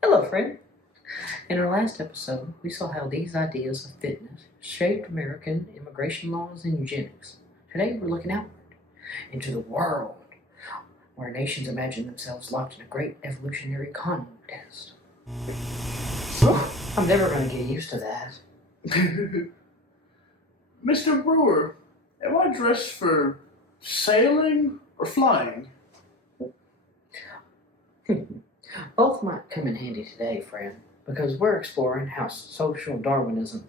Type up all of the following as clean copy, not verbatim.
Hello, friend. In our last episode, we saw how these ideas of fitness shaped American immigration laws and eugenics. Today, we're looking outward into the world, where nations imagine themselves locked in a great evolutionary contest. I'm never going to get used to that. Mr. Brewer, am I dressed for sailing or flying? Both might come in handy today, friend, because we're exploring how social Darwinism,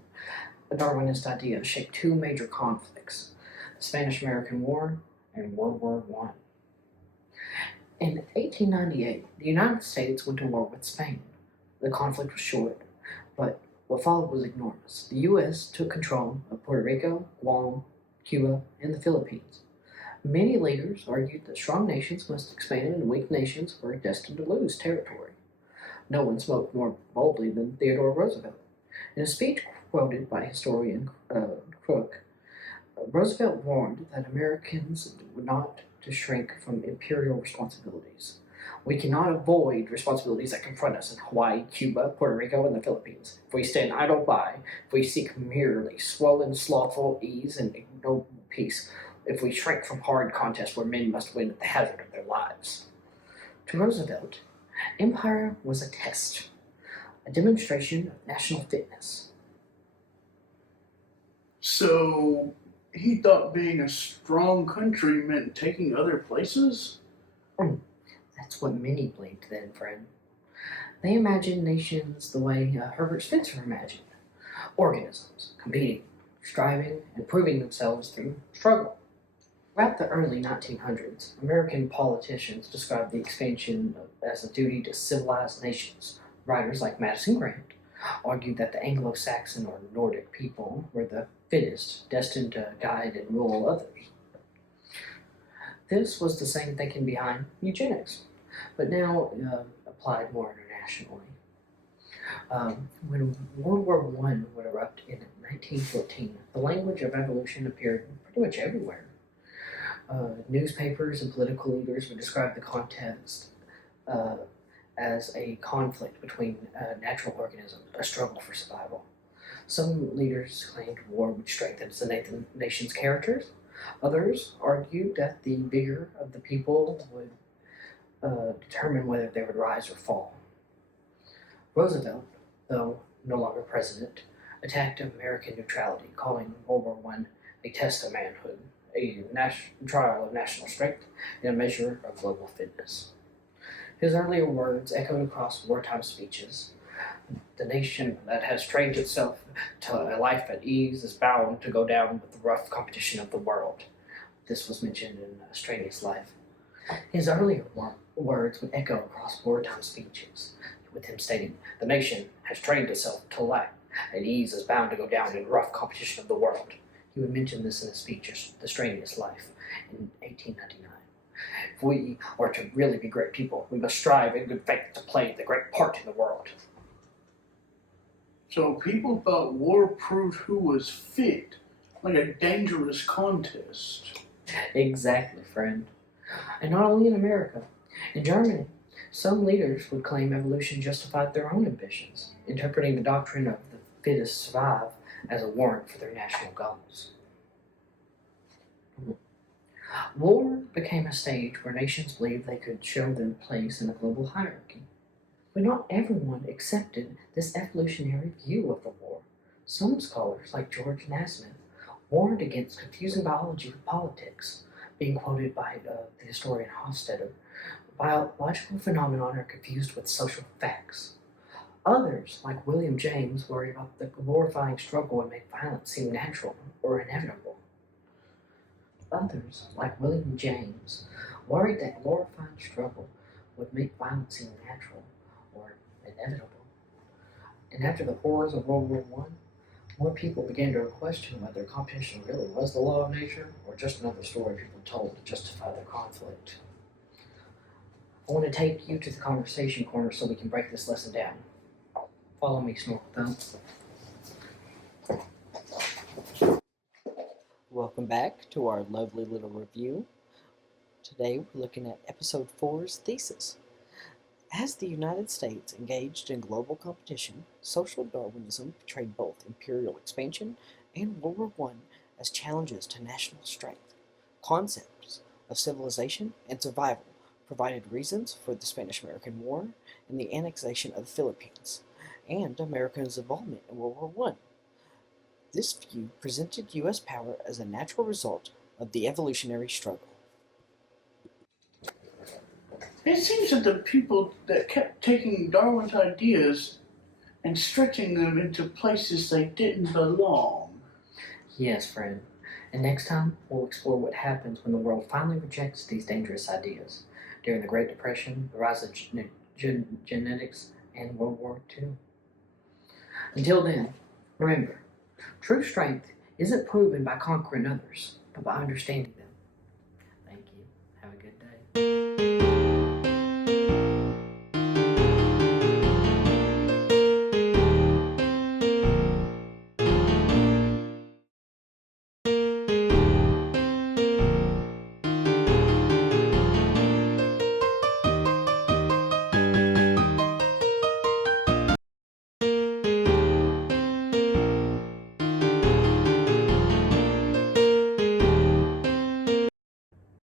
a Darwinist idea, shaped two major conflicts, the Spanish-American War and World War I. In 1898, the United States went to war with Spain. The conflict was short, but what followed was enormous. The U.S. took control of Puerto Rico, Guam, Cuba, and the Philippines. Many leaders argued that strong nations must expand and weak nations were destined to lose territory. No one spoke more boldly than Theodore Roosevelt. In a speech quoted by historian Crook, Roosevelt warned that Americans were not to shrink from imperial responsibilities. We cannot avoid responsibilities that confront us in Hawaii, Cuba, Puerto Rico, and the Philippines. If we stand idle by, if we seek merely swollen, slothful ease and ignoble peace, if we shrink from hard contests where men must win at the hazard of their lives. To Roosevelt, empire was a test, a demonstration of national fitness. So, he thought being a strong country meant taking other places? That's what many believed then, friend. They imagined nations the way Herbert Spencer imagined. Organisms, competing, striving, and proving themselves through struggle. Throughout the early 1900s, American politicians described the expansion as a duty to civilized nations. Writers like Madison Grant argued that the Anglo-Saxon or Nordic people were the fittest, destined to guide and rule others. This was the same thinking behind eugenics, but now applied more internationally. When World War I would erupt in 1914, the language of evolution appeared pretty much everywhere. Newspapers and political leaders would describe the contest as a conflict between natural organisms, a struggle for survival. Some leaders claimed war would strengthen the nation's characters. Others argued that the vigor of the people would determine whether they would rise or fall. Roosevelt, though no longer president, attacked American neutrality, calling World War I a test of manhood, a trial of national strength, and a measure of global fitness. His earlier words echoed across wartime speeches. The nation that has trained itself to a life at ease is bound to go down with the rough competition of the world. This was mentioned in Strenuous Life. His earlier words would echo across wartime speeches, with him stating, "The nation has trained itself to life at ease is bound to go down in rough competition of the world." He would mention this in his speech, The Strenuous Life, in 1899. If we are to really be great people, we must strive in good faith to play the great part in the world. So people thought war proved who was fit, like a dangerous contest. Exactly, friend. And not only in America. In Germany, some leaders would claim evolution justified their own ambitions, interpreting the doctrine of the fittest survive as a warrant for their national goals. War became a stage where nations believed they could show their place in a global hierarchy. But not everyone accepted this evolutionary view of the war. Some scholars, like George Nasmyth, warned against confusing biology with politics, being quoted by the historian Hofstadter. Biological phenomena are confused with social facts. Others, like William James, worried about the glorifying struggle and made violence seem natural or inevitable. Others, like William James, worried that glorifying struggle would make violence seem natural or inevitable. And after the horrors of World War One, more people began to question whether competition really was the law of nature or just another story people told to justify their conflict. I want to take you to the conversation corner so we can break this lesson down. Follow me, Snorkel. Welcome back to our lovely little review. Today we're looking at Episode 4's thesis. As the United States engaged in global competition, social Darwinism portrayed both imperial expansion and World War I as challenges to national strength. Concepts of civilization and survival provided reasons for the Spanish-American War and the annexation of the Philippines, and America's involvement in World War I. This view presented U.S. power as a natural result of the evolutionary struggle. It seems that the people that kept taking Darwin's ideas and stretching them into places they didn't belong. Yes, friend. And next time, we'll explore what happens when the world finally rejects these dangerous ideas during the Great Depression, the rise of genetics, and World War II. Until then, remember, true strength isn't proven by conquering others, but by understanding them. Thank you. Have a good day.